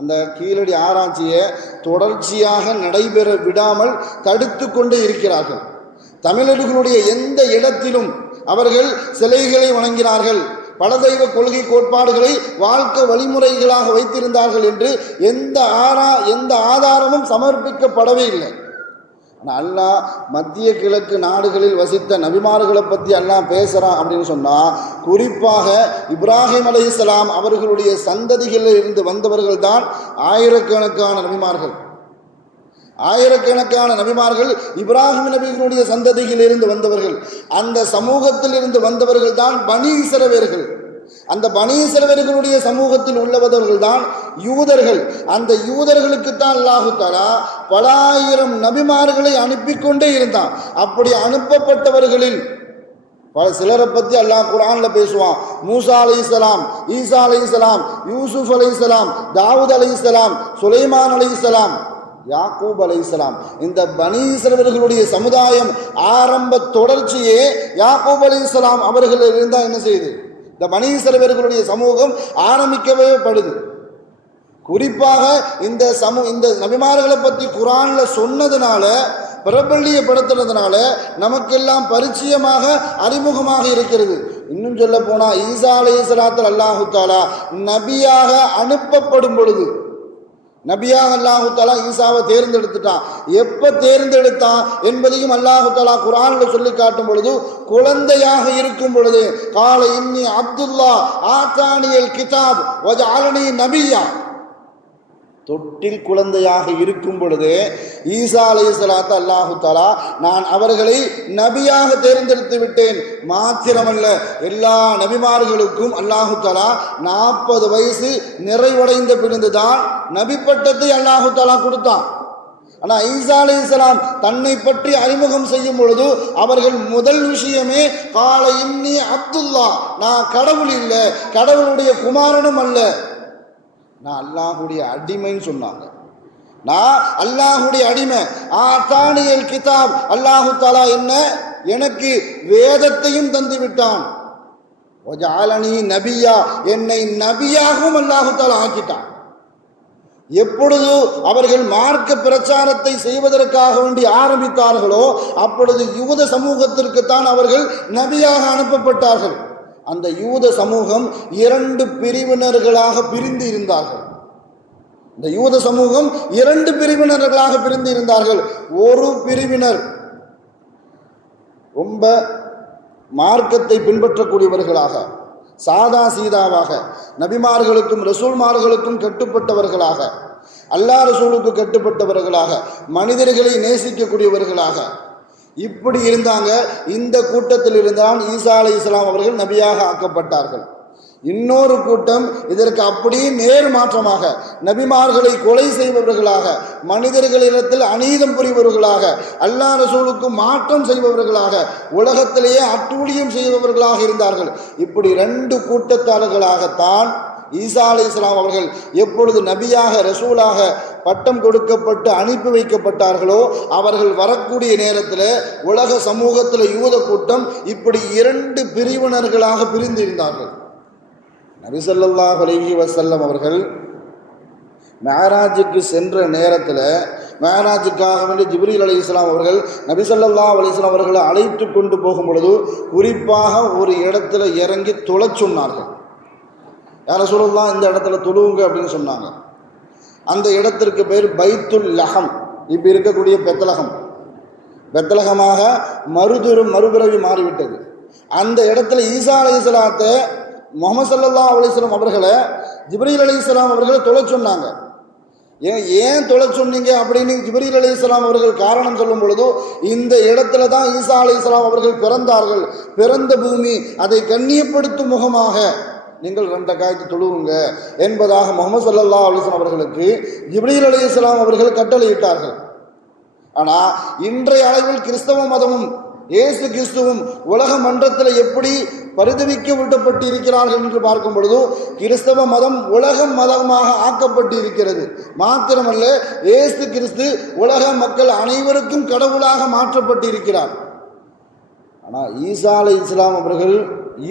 அந்த கீழடி ஆராய்ச்சியை தொடர்ச்சியாக நடைபெற விடாமல் தடுத்து கொண்டே இருக்கிறார்கள். தமிழர்களுடைய எந்த இடத்திலும் அவர்கள் சிலைகளை வணங்கினார்கள், பலதெய்வ கொள்கை கோட்பாடுகளை வாழ்க்கை வழிமுறைகளாக வைத்திருந்தார்கள் என்று எந்த ஆதாரமும் சமர்ப்பிக்கப்படவே இல்லை. ஆனால் அல்லாஹ் மத்திய கிழக்கு நாடுகளில் வசித்த நபிமார்களை பற்றி அல்லாஹ் பேசுகிறான் அப்படின்னு சொன்னால், குறிப்பாக இப்ராஹிம் அலைஹிஸ்ஸலாம் அவர்களுடைய சந்ததிகளில் இருந்து வந்தவர்கள் தான் ஆயிரக்கணக்கான நபிமார்கள். ஆயிரக்கணக்கான நபிமார்கள் இப்ராஹிம் நபிகளுடைய சந்ததியில் இருந்து வந்தவர்கள். அந்த சமூகத்தில் இருந்து வந்தவர்கள் தான் பனி இஸ்ரவேலர்கள். அந்த பனி இஸ்ரவேலர்களுடைய சமூகத்தில் உள்ளவர்கள் தான் யூதர்கள். அந்த யூதர்களுக்குத்தான் அல்லாஹு தஆலா பல ஆயிரம் நபிமார்களை அனுப்பி கொண்டே இருந்தான். அப்படி அனுப்பப்பட்டவர்களில் பல சிலரை பற்றி அல்லாஹ் குர்ஆன்ல பேசுவான். மூசா அலைஹிஸ்ஸலாம், ஈசா அலைஹிஸ்ஸலாம், யூசுப் அலைஹிஸ்ஸலாம், தாவூத் அலைஹிஸ்ஸலாம், சுலைமான் அலைஹிஸ்ஸலாம், யாக்கூப் அலைஹிஸ்ஸலாம். இந்த பனி இஸ்ரவேலர்களுடைய சமுதாயம் ஆரம்ப தொடர்ச்சியே யாக்கூப் அலைஹிஸ்ஸலாம் அவர்கள் இருந்தால் என்ன செய்யுது, இந்த பனி இஸ்ரவேலர்களுடைய சமூகம் ஆரம்பிக்கவே படுது. குறிப்பாக இந்த நபிமார்களை பற்றி குர்ஆன்ல சொன்னதுனால, பிரபல்யப்படுத்துறதுனால நமக்கெல்லாம் பரிச்சயமாக அறிமுகமாக இருக்கிறது. இன்னும் சொல்ல போனால் ஈசா அலைஹிஸ்ஸலாத்தில் அல்லாஹு தஆலா நபியாக அனுப்பப்படும் பொழுது, நபியாக அல்லாஹு தஆலா ஈசாவை தேர்ந்தெடுத்துட்டான். எப்போ தேர்ந்தெடுத்தான் என்பதையும் அல்லாஹு தஆலா குர்ஆன்ல சொல்லி காட்டும் பொழுது, குழந்தையாக இருக்கும் பொழுது கால இன்னி அப்துல்லா ஆத்தானியல் கிதாப் வஜஅலனி நபியா, தொட்டில் குழந்தையாக இருக்கும் பொழுது ஈசா அலைஹிஸ்ஸலாத்து அல்லாஹு தஆலா நான் அவர்களை நபியாக தேர்ந்தெடுத்து விட்டேன். மாத்திரமல்ல, எல்லா நபிமார்களுக்கும் அல்லாஹு தஆலா 40 வயசு நிறைவடைந்த பிறந்துதான் நபி பட்டத்தை அல்லாஹு தஆலா கொடுத்தான். ஆனால் ஈசா அலைஹிஸ்ஸலாம் தன்னை பற்றி அறிமுகம் செய்யும் பொழுது அவர்கள் முதல் விஷயமே கால இன்னி அப்துல்லா, நான் கடவுள் இல்லை, கடவுளுடைய குமாரனும் அல்ல, நான் அல்லாஹுடைய அடிமைன்னு சொன்னாங்க. நான் அல்லாஹுடைய அடிமை. ஆத்தானியல் கிதாப், அல்லாஹு தஆலா எனக்கு வேதத்தையும் தந்து விட்டான். வஜஅலனி நபியா, என்னை நபியாகவும் அல்லாஹு தஆலா ஆக்கிட்டான். எப்பொழுது அவர்கள் மார்க்க பிரச்சாரத்தை செய்வதற்காக வேண்டி ஆரம்பித்தார்களோ அப்பொழுது யூத சமூகத்திற்குத்தான் அவர்கள் நபியாக அனுப்பப்பட்டார்கள். அந்த யூத சமூகம் 2 பிரிவினர்களாக பிரிந்து இருந்தார்கள். இந்த யூத சமூகம் 2 பிரிவினர்களாக பிரிந்து இருந்தார்கள். ஒரு பிரிவினர் ரொம்ப மார்க்கத்தை பின்பற்றக்கூடியவர்களாக, சாதா சீதாவாக, நபிமார்களுக்கும் ரசூல்மார்களுக்கும் கட்டுப்பட்டவர்களாக, அல்லாஹ் ரசூலுக்கு கட்டுப்பட்டவர்களாக, மனிதர்களை நேசிக்கக்கூடியவர்களாக இப்படி இருந்தாங்க. இந்த கூட்டத்தில் இருந்தால் ஈசா அலைஹிஸ்ஸலாம் அவர்கள் நபியாக ஆக்கப்பட்டார்கள். இன்னொரு கூட்டம் இதற்கு அப்படியே நேர் மாற்றமாக நபிமார்களை கொலை செய்பவர்களாக, மனிதர்களிடத்தில் அநீதம் புரிபவர்களாக, அல்லாஹ் ரசூலுக்கு மாற்றம் செய்பவர்களாக, உலகத்திலேயே அட்டூழியம் செய்பவர்களாக இருந்தார்கள். இப்படி ரெண்டு கூட்டத்தார்களாகத்தான் ஈசா அலைஹிஸ்ஸலாம் அவர்கள் எப்பொழுது நபியாக ரசூலாக பட்டம் கொடுக்கப்பட்டு அனுப்பி வைக்கப்பட்டார்களோ அவர்கள் வரக்கூடிய நேரத்தில் உலக சமூகத்தில் யூத கூட்டம் இப்படி இரண்டு பிரிவினர்களாக பிரிந்திருந்தார்கள். நபி ஸல்லல்லாஹு அலைஹி வஸல்லம் அவர்கள் மேராஜுக்கு சென்ற நேரத்தில் மேராஜுக்காக வேண்டி ஜிப்ரீல் அலைஹிஸ்ஸலாம் அவர்கள் நபி ஸல்லல்லாஹு அலைஹி வஸல்லம் அவர்களை அழைத்து கொண்டு போகும் பொழுது குறிப்பாக ஒரு இடத்துல இறங்கி தொழச் சொன்னார்கள். யார் ரசூலுல்லாஹ் இந்த இடத்துல தொழுவுங்க அப்படின்னு சொன்னாங்க. அந்த இடத்திற்கு பேர் பைத்துல் லஹம். இப்போ இருக்கக்கூடிய பெத்லகமாக மறுபிறவி மாறிவிட்டது. அந்த இடத்துல ஈசா அலைஹிஸ்ஸலாத்தை முஹம்மது ஸல்லல்லாஹு அலைஹி வஸல்லம் அவர்களை ஜிப்ரீல் அலைஹிஸ்ஸலாம் அவர்களை தொழச் சொன்னாங்க. ஏன் தொழச் சொன்னீங்க அப்படின்னு ஜிப்ரீல் அலைஹிஸ்ஸலாம் அவர்கள் காரணம் சொல்லும் பொழுது, இந்த இடத்துல தான் ஈசா அலைஹிஸ்ஸலாம் அவர்கள் பிறந்தார்கள், பிறந்த பூமி, அதை கண்ணியப்படுத்தும் முகமாக நீங்கள் 2 ரக்காயத்து தொழுவுங்க என்பதாக முஹம்மது ஸல்லல்லாஹு அலைஹி வஸல்லம் அவர்களுக்கு ஜிப்ரீல் அலைஹிஸ்ஸலாம் அவர்கள் கட்டளையிட்டார்கள். ஆனால் இன்றைய அளவில் கிறிஸ்தவ மதமும் இயேசு கிறிஸ்துவும் உலக மன்றத்தில் எப்படி பரிதவிக்க விட்டப்பட்டு இருக்கிறார்கள் என்று பார்க்கும் பொழுது, கிறிஸ்தவ மதம் உலக மதமாக ஆக்கப்பட்டு இருக்கிறது. மாத்திரமல்ல, இயேசு கிறிஸ்து உலக மக்கள் அனைவருக்கும் கடவுளாக மாற்றப்பட்டு இருக்கிறார். ஆனால் ஈசா அலைஹிஸ்ஸலாம் அவர்கள்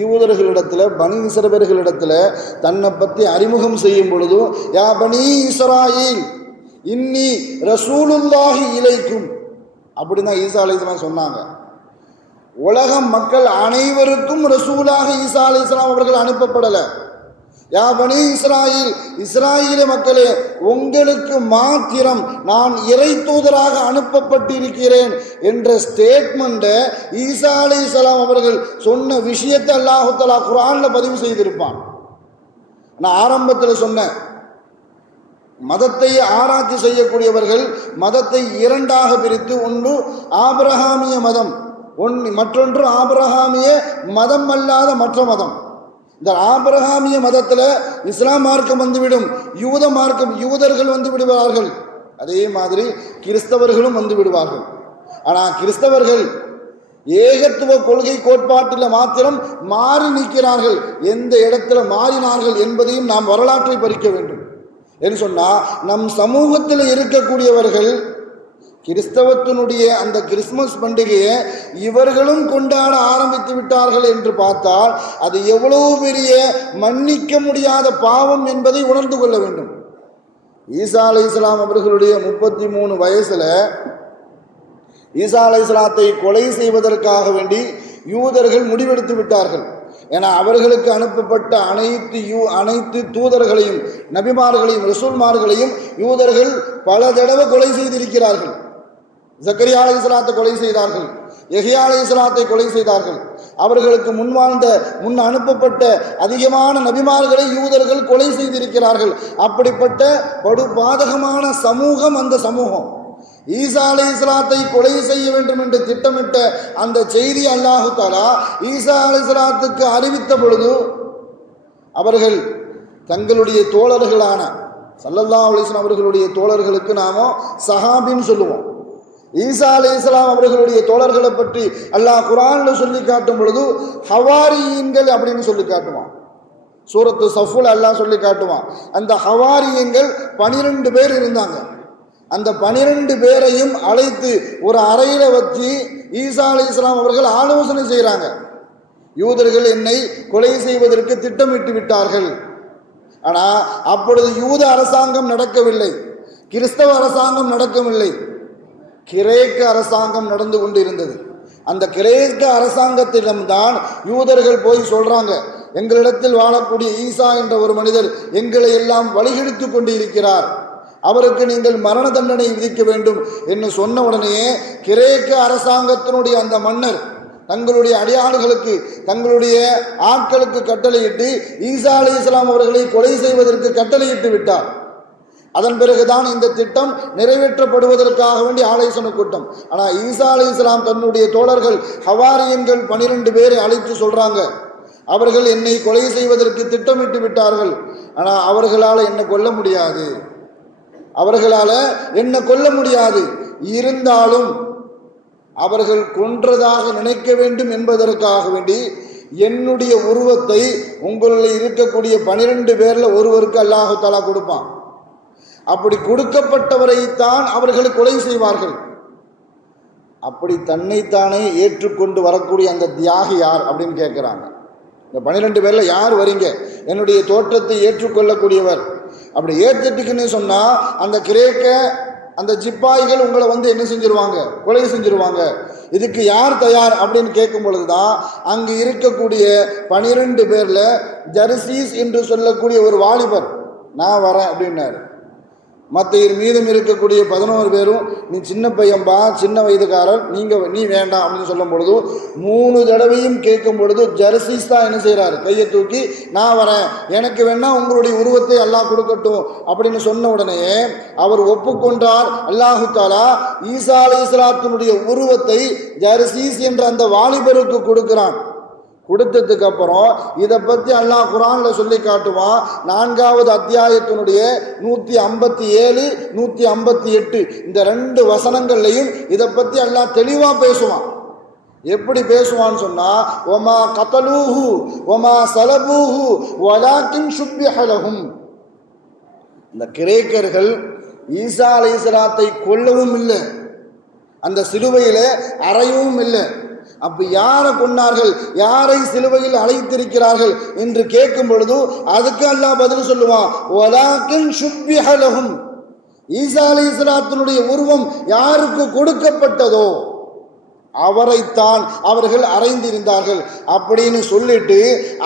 யூதர்களிடத்தில், பனி இஸ்ரவேலர்களிடத்தில் தன்னை பற்றி அறிமுகம் செய்யும் பொழுது, யா பனி இஸ்ராயீல் இன்னி ரசூலுல்லாஹி இலைக்கும் அப்படின்னு தான் ஈசா அலைஹிஸ்ஸலாம் சொன்னாங்க. உலக மக்கள் அனைவருக்கும் ரசூலாக ஈசா அலைஹிஸ்ஸலாம் அவர்கள் அனுப்பப்படலை. யா பனி இஸ்ராயில், இஸ்ராயேல் மக்களே, உங்களுக்கு மாத்திரம் நான் இறை தூதராக அனுப்பப்பட்டிருக்கிறேன் என்ற ஸ்டேட்மெண்ட்டை ஈசா அலைஹிஸ்ஸலாம் அவர்கள் சொன்ன விஷயத்தை அல்லாஹ் தஆலா குர்ஆன்ல பதிவு செய்திருப்பான். நான் ஆரம்பத்தில் சொன்னேன், மதத்தை ஆராய்ச்சி செய்யக்கூடியவர்கள் மதத்தை 2ஆக பிரித்து, ஒன்று ஆபிரகாமிய மதம், மற்றொன்று ஆபிரகாமிய மதம் அல்லாத மற்ற மதம். இந்த ஆபிரகாமிய மதத்தில் இஸ்லாம் மார்க்கம் வந்துவிடும், யூத மார்க்கம், யூதர்கள் வந்து விடுவார்கள், அதே மாதிரி கிறிஸ்தவர்களும் வந்து விடுவார்கள். ஆனால் கிறிஸ்தவர்கள் ஏகத்துவ கொள்கை கோட்பாட்டில் மாத்திரம் மாறி நிற்கிறார்கள். எந்த இடத்துல மாறினார்கள் என்பதையும் நாம் வரலாற்றை பறிக்க வேண்டும். என்று சொன்னால், நம் சமூகத்தில் இருக்கக்கூடியவர்கள் கிறிஸ்தவத்தினுடைய அந்த கிறிஸ்மஸ் பண்டிகையை இவர்களும் கொண்டாட ஆரம்பித்து விட்டார்கள் என்று பார்த்தால் அது எவ்வளவு பெரிய மன்னிக்க முடியாத பாவம் என்பதை உணர்ந்து கொள்ள வேண்டும். ஈசா அலைஹிஸ்ஸலாம் அவர்களுடைய 33 வயசுல ஈசா அலைஹிஸ்ஸலாத்தை கொலை செய்வதற்காக வேண்டி யூதர்கள் முடிவெடுத்து விட்டார்கள். ஏன்னா அவர்களுக்கு அனுப்பப்பட்ட அனைத்து தூதர்களையும், நபிமார்களையும், ரசூல்மார்களையும் யூதர்கள் பல தடவை கொலை செய்திருக்கிறார்கள். ஜக்கரியா அலைஹிஸ்ஸலாத்தை கொலை செய்தார்கள், யஹ்யா அலைஹிஸ்ஸலாத்தை கொலை செய்தார்கள். அவர்களுக்கு முன் அனுப்பப்பட்ட அதிகமான நபிமார்களை யூதர்கள் கொலை செய்திருக்கிறார்கள். அப்படிப்பட்ட படுபாதகமான சமூகம் அந்த சமூகம். ஈசா அலைஹிஸ்ஸலாத்தை கொலை செய்ய வேண்டும் என்று திட்டமிட்ட அந்த செய்தி அல்லாஹ் தஆலா ஈசா அலைஹிஸ்ஸலாத்துக்கு அறிவித்த பொழுது, அவர்கள் தங்களுடைய தோழர்களான ஸல்லல்லாஹு அலைஹி வஸல்லம் அவர்களுடைய தோழர்களுக்கு நாம சஹாபின்னு சொல்லுவோம். ஈசா அலைஹிஸ்ஸலாம் அவர்களுடைய தோழர்களை பற்றி அல்லாஹ் குர்ஆன்ல சொல்லி காட்டும் பொழுது ஹவாரியீன்கள் அப்படின்னு சொல்லி காட்டுவான். சூரத்து ஸஃப்ல அல்லாஹ் சொல்லி காட்டுவான். அந்த ஹவாரியீன்கள் 12 பேர் இருந்தாங்க. அந்த 12 பேரையும் அழைத்து ஒரு அறையில வச்சு ஈசா அலைஹிஸ்ஸலாம் அவர்கள் ஆலோசனை செய்கிறாங்க. யூதர்கள் என்னை கொலை செய்வதற்கு திட்டமிட்டு விட்டார்கள். ஆனால் அப்பொழுது யூத அரசாங்கம் நடக்கவில்லை, கிறிஸ்தவ அரசாங்கம் நடக்கவில்லை, கிரேக்க அரசாங்கம் நடந்து கொண்டு இருந்தது. அந்த கிரேக்க அரசாங்கத்திடம்தான் யூதர்கள் போய் சொல்றாங்க, எங்களிடத்தில் வாழக்கூடிய ஈசா என்ற ஒரு மனிதர் எங்களை எல்லாம் வழிகெடுத்து கொண்டு இருக்கிறார், அவருக்கு நீங்கள் மரண தண்டனை விதிக்க வேண்டும் என்று சொன்ன உடனே கிரேக்க அரசாங்கத்தினுடைய அந்த மன்னர் தங்களுடைய அடியாளுகளுக்கு, தங்களுடைய ஆட்களுக்கு கட்டளையிட்டு ஈசா அலைஹிஸ்ஸலாம் அவர்களை கொலை செய்வதற்கு கட்டளையிட்டு விட்டார். அதன் பிறகுதான் இந்த திட்டம் நிறைவேற்றப்படுவதற்காக வேண்டி ஆலோசனை கூட்டம். ஆனால் ஈசா அலைஹிஸ்ஸலாம் தன்னுடைய தோழர்கள் ஹவாரியன்கள் 12 பேரை அழைத்து சொல்றாங்க, அவர்கள் என்னை கொலை செய்வதற்கு திட்டமிட்டு விட்டார்கள், ஆனால் அவர்களால் என்னை கொல்ல முடியாது, அவர்களால் என்னை கொல்ல முடியாது, இருந்தாலும் அவர்கள் கொன்றதாக நினைக்க வேண்டும் என்பதற்காக வேண்டி என்னுடைய உருவத்தை உங்களில் இருக்கக்கூடிய 12 பேர்ல ஒருவருக்கு அல்லாஹ் தஆலா கொடுப்பான். அப்படி கொடுக்கப்பட்டவரைத்தான் அவர்கள் கொலை செய்வார்கள். அப்படி தன்னைத்தானே ஏற்றுக்கொண்டு வரக்கூடிய அந்த தியாகி யார் அப்படின்னு கேட்குறாங்க. இந்த 12 பேர்ல யார் வரீங்க என்னுடைய தோற்றத்தை ஏற்றுக்கொள்ளக்கூடியவர்? அப்படி ஏற்றுட்டுக்குன்னு சொன்னால் அந்த கிரேக்க அந்த சிப்பாய்கள் உங்களை என்ன செஞ்சிருவாங்க, கொலை செஞ்சிருவாங்க. இதுக்கு யார் தயார் அப்படின்னு கேட்கும் பொழுதுதான் அங்கு இருக்கக்கூடிய 12 பேர்ல ஜர்சீஸ் என்று சொல்லக்கூடிய ஒரு வாலிபர் நான் வரேன் அப்படின்னாரு. மற்ற மீதம் இருக்கக்கூடிய 11 பேரும் நீ சின்ன பையன்பா, சின்ன வயதுக்காரர், நீ வேண்டாம் அப்படின்னு சொல்லும் பொழுது 3 தடவையும் கேட்கும் பொழுது ஜர்சீஸ் தான் என்ன செய்கிறார், கையை தூக்கி நான் வரேன், எனக்கு வேணா உங்களுடைய உருவத்தை அல்லாஹ் கொடுக்கட்டும் அப்படின்னு சொன்ன உடனே அவர் ஒப்புக்கொண்டார். அல்லாஹு தஆலா ஈசா அலைஹிஸ்ஸலாத்தினுடைய உருவத்தை ஜர்சீஸ் என்ற அந்த வாலிபருக்கு கொடுக்கிறான். கொடுத்ததுக்கு அப்புறம் இதை பற்றி அல்லாஹ் குர்ஆன்ல சொல்லி காட்டுவான். 4வது அத்தியாயத்தினுடைய 157 158 இந்த 2 வசனங்கள்லையும் இதை பற்றி அல்லாஹ் தெளிவாக பேசுவான். எப்படி பேசுவான்னு சொன்னா, ஒமா கதலூஹு ஒமா சலபூஹு வலாக்கின் ஷுப்பிஹ லஹும். இந்த கிரேக்கர்கள் ஈசா அலைஹிஸ்ஸலாத்தை கொல்லவும் இல்லை, அந்த சிலுவையில் அறையவும் இல்லை. அப்ப யாரை கொன்னார்கள், யாரை சிலுவையில் அழைத்திருக்கிறார்கள் என்று கேட்கும் பொழுது அதுக்கு அல்லாஹ் பதில் சொல்லுவான், வலாக்கின் ஷுப்பிஹ லஹும். ஈசா அலைஹிஸ்ஸலாத்தினுடைய உருவம் யாருக்கு கொடுக்கப்பட்டதோ அவரைத்தான் அவர்கள் அறைந்திருந்தார்கள் அப்படின்னு சொல்லிட்டு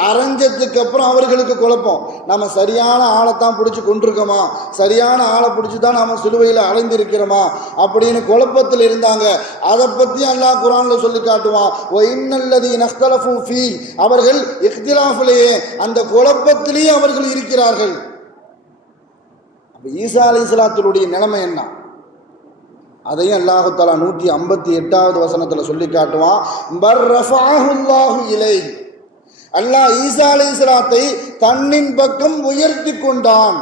அரைஞ்சதுக்கு அப்புறம் அவர்களுக்கு குழப்பம், நம்ம சரியான ஆளைத்தான் பிடிச்சி கொண்டிருக்கோமா, சரியான ஆளை பிடிச்சி தான் நம்ம சிலுவையில் அலைந்திருக்கிறோமா அப்படின்னு குழப்பத்தில் இருந்தாங்க. அதை பற்றி அல்லாஹ் குர்ஆன்ல சொல்லி காட்டுவான், இன்னல்லதீன இக்தலஃபூ ஃபீ, அவர்கள் இக்திலாஃபிலேயே அந்த குழப்பத்திலேயே அவர்கள் இருக்கிறார்கள். அப்போ ஈசா அலைஹிஸ்ஸலாத்துடைய நிலைமை என்ன, அதையும் அல்லாஹு தஆலா 158வது வசனத்தில் சொல்லி காட்டுவான். பர்ரஃபஅஹுல்லாஹு இலை, அல்லாஹ் ஈசா அலைஹிஸ்ஸலாத்தை தன்னின் பக்கம் உயர்த்தி கொண்டான்.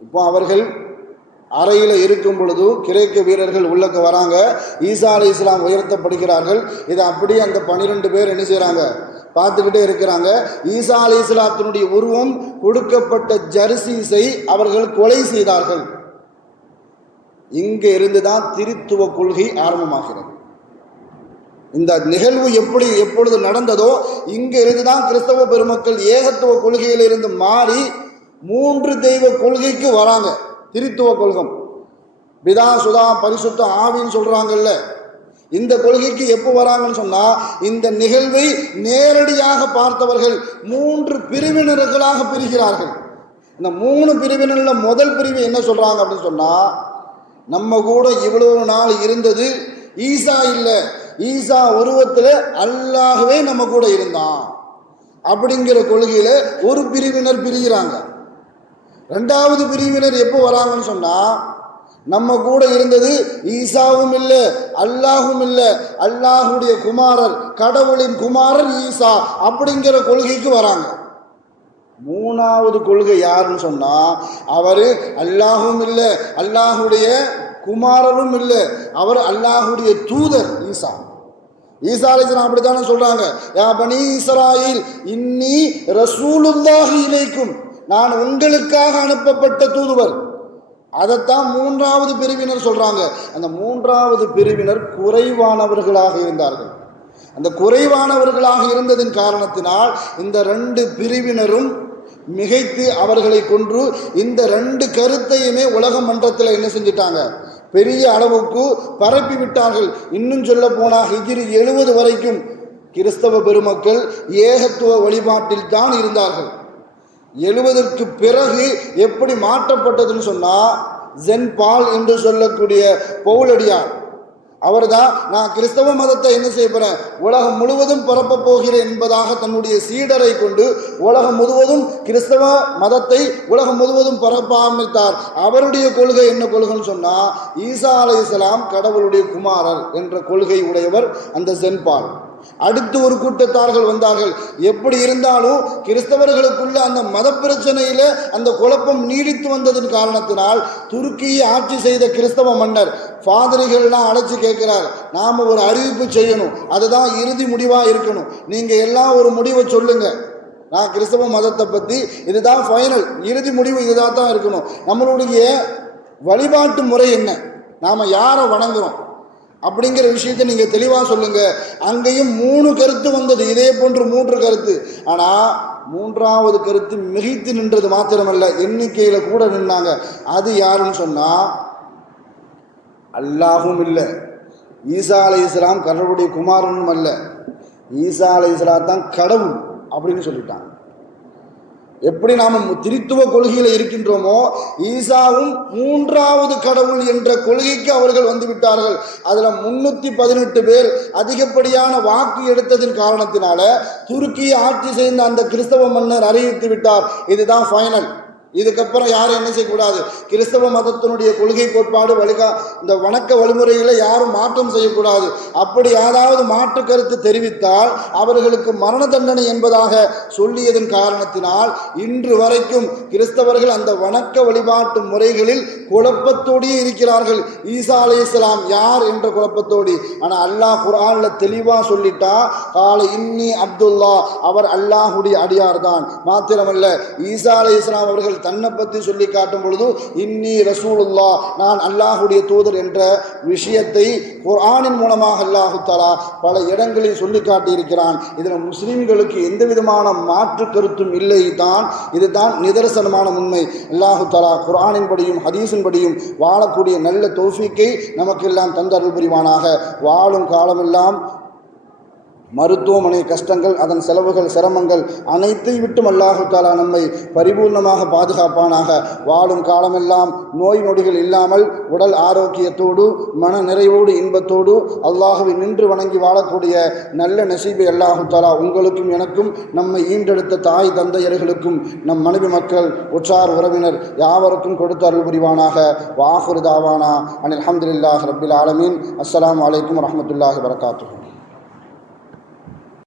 இப்போ அவர்கள் அறையில் இருக்கும் பொழுது கிரேக்க வீரர்கள் உள்ளக்க வராங்க, ஈசா அலைஹிஸ்ஸலாம் உயர்த்தப்படுகிறார்கள். இதை அப்படியே அந்த 12 பேர் என்ன செய்கிறாங்க, பார்த்துக்கிட்டே இருக்கிறாங்க. ஈசா அலைஹிஸ்ஸலாத்தினுடைய உருவம் கொடுக்கப்பட்ட ஜர்சீஸை அவர்கள் கொலை செய்தார்கள். இங்கே இருந்துதான் திரித்துவ கொள்கை ஆரம்பமாகிறது. இந்த நிகழ்வு எப்பொழுது நடந்ததோ இங்கே இருந்துதான் கிறிஸ்தவ பெருமக்கள் ஏகத்துவ கொள்கையிலிருந்து மாறி 3 தெய்வ கொள்கைக்கு வராங்க. திரித்துவ கொள்கை, பிதா சுதா பரிசுத்த ஆவின்னு சொல்றாங்கல்ல, இந்த கொள்கைக்கு எப்போ வராங்கன்னு சொன்னா, இந்த நிகழ்வை நேரடியாக பார்த்தவர்கள் 3 பிரிவினர்களாக பிரிகிறார்கள். இந்த 3 பிரிவினர்ல முதல் பிரிவு என்ன சொல்றாங்க அப்படின்னு சொன்னா, நம்ம கூட இவ்வளவு நாள் இருந்தது ஈசா இல்லை, ஈசா உருவத்தில் அல்லாஹ்வே நம்ம கூட இருந்தான் அப்படிங்கிற கொள்கையில ஒரு பிரிவினர் பிரிகிறாங்க. 2வது பிரிவினர் எப்போ வராங்கன்னு சொன்னா, நம்ம கூட இருந்தது ஈசாவும் இல்லை அல்லாஹும் இல்லை, அல்லாஹுடைய குமாரர், கடவுளின் குமாரர் ஈசா அப்படிங்கிற கொள்கைக்கு வராங்க. 3வது கொள்கை யாருன்னு சொன்னா, அவரு அல்லாஹும் இல்லை அல்லாஹுடைய குமாரரும் இல்லை, அவர் அல்லாஹுடைய தூதர் ஈசா. ஈசா அலைஹிஸ்ஸலாம் அப்படித்தானே சொல்றாங்க, யா பனி இஸ்ராயீல் இன்னி ரசூலுல்லாஹி இலைக்கும், நான் உங்களுக்காக அனுப்பப்பட்ட தூதுவர். அதைத்தான் 3வது பிரிவினர் சொல்றாங்க. அந்த 3வது பிரிவினர் குறைவானவர்களாக இருந்தார்கள். அந்த குறைவானவர்களாக இருந்ததின் காரணத்தினால் இந்த 2 பிரிவினரும் மிகைத்து அவர்களை கொன்று இந்த 2 கருத்தையுமே உலக மன்றத்தில் என்ன செஞ்சிட்டாங்க, பெரிய அளவுக்கு பரப்பி விட்டார்கள். இன்னும் சொல்ல போனால் ஹிஜ்ரி 70 வரைக்கும் கிறிஸ்தவ பெருமக்கள் ஏகத்துவ வழிபாட்டில் தான் இருந்தார்கள். 70ற்கு பிறகு எப்படி மாற்றப்பட்டதுன்னு சொன்னால், ஜென் பால் என்று சொல்லக்கூடிய பவுலடியார், அவர் தான் நான் கிறிஸ்தவ மதத்தை என்ன செய்ய போகிறேன், உலகம் முழுவதும் பரப்ப போகிறேன் என்பதாக தன்னுடைய சீடரை கொண்டு உலகம் முழுவதும் கிறிஸ்தவ மதத்தை உலகம் முழுவதும் பரப்ப ஆரம்பித்தார். அவருடைய கொள்கை என்ன கொள்கைன்னு சொன்னால், ஈசா அலைஹிஸ்ஸலாம் கடவுளுடைய குமாரர் என்ற கொள்கை உடையவர் அந்த சென்பால். அடுத்து ஒரு கூட்டத்தார்கள் வந்தார்கள். எப்படி இருந்தாலும் கிறிஸ்தவர்களுக்குள்ள அந்த மத பிரச்சனையில அந்த குழப்பம் நீடித்து வந்ததன் காரணத்தினால் துருக்கியை ஆட்சி செய்த கிறிஸ்தவ மன்னர் பாதிரிகள்லாம் அழைச்சி கேட்கிறார், நாம ஒரு அறிவிப்பு செய்யணும், அதுதான் இறுதி முடிவா இருக்கணும், நீங்க எல்லாம் ஒரு முடிவை சொல்லுங்க, நான் கிறிஸ்தவ மதத்தை பத்தி இதுதான் ஃபைனல், இறுதி முடிவு இதுதான் தான் இருக்கணும், நம்மளுடைய வழிபாட்டு முறை என்ன, நாம யாரை வணங்குறோம் அப்படிங்கிற விஷயத்தை நீங்கள் தெளிவாக சொல்லுங்க. அங்கேயும் 3 கருத்து வந்தது, இதே போன்று 3 கருத்து. ஆனால் 3வது கருத்து மிகைத்து நின்றது மாத்திரமல்ல, எண்ணிக்கையில் கூட நின்னாங்க. அது யாருன்னு சொன்னால், அல்லாஹும் இல்லை, ஈசா அலைஹிஸ்ஸலாம் கடவுளுடைய குமாரனும் அல்ல, ஈசா அலைஹிஸ்ஸலாம் தான் கடவுள் அப்படின்னு சொல்லிட்டாங்க. எப்படி நாம் திரித்துவ கொள்கையில் இருக்கின்றோமோ, ஈசாவும் 3வது கடவுள் என்ற கொள்கைக்கு அவர்கள் வந்து விட்டார்கள். அதில் 318 பேர் அதிகப்படியான வாக்கு எடுத்ததின் காரணத்தினால துருக்கியை ஆட்சி செய்த அந்த கிறிஸ்தவ மன்னர் அறிவித்து விட்டார், இதுதான் ஃபைனல், இதுக்கப்புறம் யாரும் என்ன செய்யக்கூடாது, கிறிஸ்தவ மதத்தினுடைய கொள்கை கோட்பாடு இந்த வணக்க வழிமுறைகளை யாரும் மாற்றம் செய்யக்கூடாது. அப்படி யாராவது மாற்று கருத்து தெரிவித்தால் அவர்களுக்கு மரண தண்டனை என்பதாக சொல்லியதன் காரணத்தினால் இன்று வரைக்கும் கிறிஸ்தவர்கள் அந்த வணக்க வழிபாட்டு முறைகளில் குழப்பத்தோடையே இருக்கிறார்கள். ஈசா அலைஹிஸ்ஸலாம் யார் என்ற குழப்பத்தோடு. ஆனால் அல்லாஹ் குர்ஆன்ல தெளிவாக சொல்லிட்டா, கால இன்னி அப்துல்லா, அவர் அல்லாஹுடைய அடியார் தான். மாத்திரமல்ல, ஈசா அலைஹிஸ்ஸலாம் அவர்கள் தன்னை பற்றி சொல்லி காட்டும் பொழுது இன்னி ரசூலுல்லா, நான் அல்லாஹுடைய தூதர் என்ற விஷயத்தை குர்ஆனின் மூலமாக அல்லாஹு தஆலா பல இடங்களில் சொல்லி காட்டியிருக்கிறான். இதில் முஸ்லிம்களுக்கு எந்த விதமான மாற்று கருத்தும் இல்லை தான், இதுதான் நிதர்சனமான உண்மை. அல்லாஹு தஆலா குர்ஆனின்படியும் ஹதீஸின்படியும் வாழக்கூடிய நல்ல தௌஃபீக்கை நமக்கெல்லாம் தந்தருள் புரிவானாக. வாழும் காலமெல்லாம் மருத்துவமனை கஷ்டங்கள், அதன் செலவுகள், சிரமங்கள் அனைத்தை விட்டும் அல்லாஹு தஆலா நம்மை பரிபூர்ணமாக பாதுகாப்பானாக. வாழும் காலமெல்லாம் நோய் நொடிகள் இல்லாமல் உடல் ஆரோக்கியத்தோடு மன நிறைவோடு இன்பத்தோடு அல்லாஹுவை நின்று வணங்கி வாழக்கூடிய நல்ல நசீபை அல்லாஹு தஆலா உங்களுக்கும் எனக்கும் நம்மை ஈண்டெடுத்த தாய் தந்தையர்களுக்கும் நம் மனைவி மக்கள் உற்றார் உறவினர் யாவருக்கும் கொடுத்து அருள் புரிவானாக. வாஹிரு தாவானா அனில் ஹம்துலில்லாஹி ரப்பில் ஆலமீன். அஸ்ஸலாமு அலைக்கும் வரஹ்மத்துல்லாஹி வபரகாத்துஹு.